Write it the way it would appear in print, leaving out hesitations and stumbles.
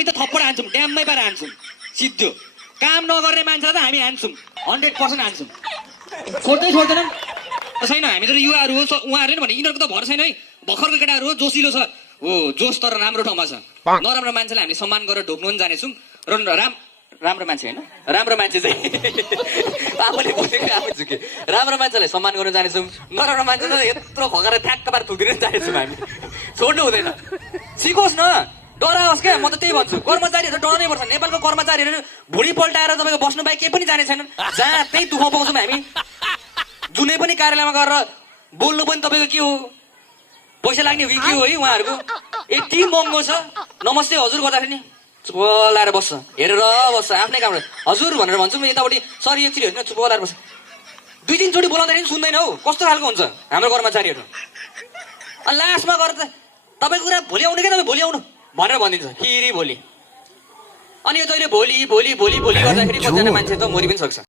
हामी त थप्पड हान्छौँ ड्याममै पाएर हान्छौँ सिद्धो काम नगर्ने मान्छेलाई त हामी हान्छौँ 100% हान्छौँ छोड्दैनन् छैन हामी त युवाहरू हो उहाँहरूले नि भने यिनीहरूको त भर छैन है भर्खरको केटाहरू हो जोसिलो छ हो जोस तर राम्रो ठाउँमा छ नराम्रो मान्छेलाई हामीले सम्मान गरेर ढोक्नु पनि जानेछौँ र राम्रो मान्छे होइन राम्रो मान्छे चाहिँ आफूले बोलेको आफै झुके राम्रो मान्छेलाई सम्मान गर्न जानेछौँ नराम्रो मान्छेलाई यत्रो खगेर ठ्याक्क पार थुकिदिन जानेछौँ हामी छोड्नु हुँदैन सिकोस् न डराओस् क्या म त त्यही भन्छु कर्मचारीहरू डराउनै पर्छ नेपालको कर्मचारीहरू भुँडी पल्टाएर तपाईँको बस्नु बाहेक केही पनि जाने छैनन् जहाँ त्यही दुःख पाउँछौँ हामी जुनै पनि कार्यालयमा गएर बोल्नु पनि तपाईँको के हो पैसा लाग्ने हो कि के हो है उहाँहरूको यति महँगो छ नमस्ते हजुर गर्दाखेरि नि चुप लाएर बस्छ हेरेर बस्छ आफ्नै कामबाट हजुर भनेर भन्छौँ यतापट्टि सरी एकचोटि हेर्नु चुप लाएर बस्छ 2-3 चोटि बोलाउँदाखेरि पनि सुन्दैन हौ कस्तो खालको हुन्छ हाम्रो कर्मचारीहरू अनि लास्टमा गएर त तपाईँको कुरा भोलि आउनु क्या तपाईँ भोलि आउनु भनेर भनिदिन्छ फेरि भोलि अनि यो जहिले भोलि गर्दाखेरि कतिजना मान्छे त मरि पनि सक्छ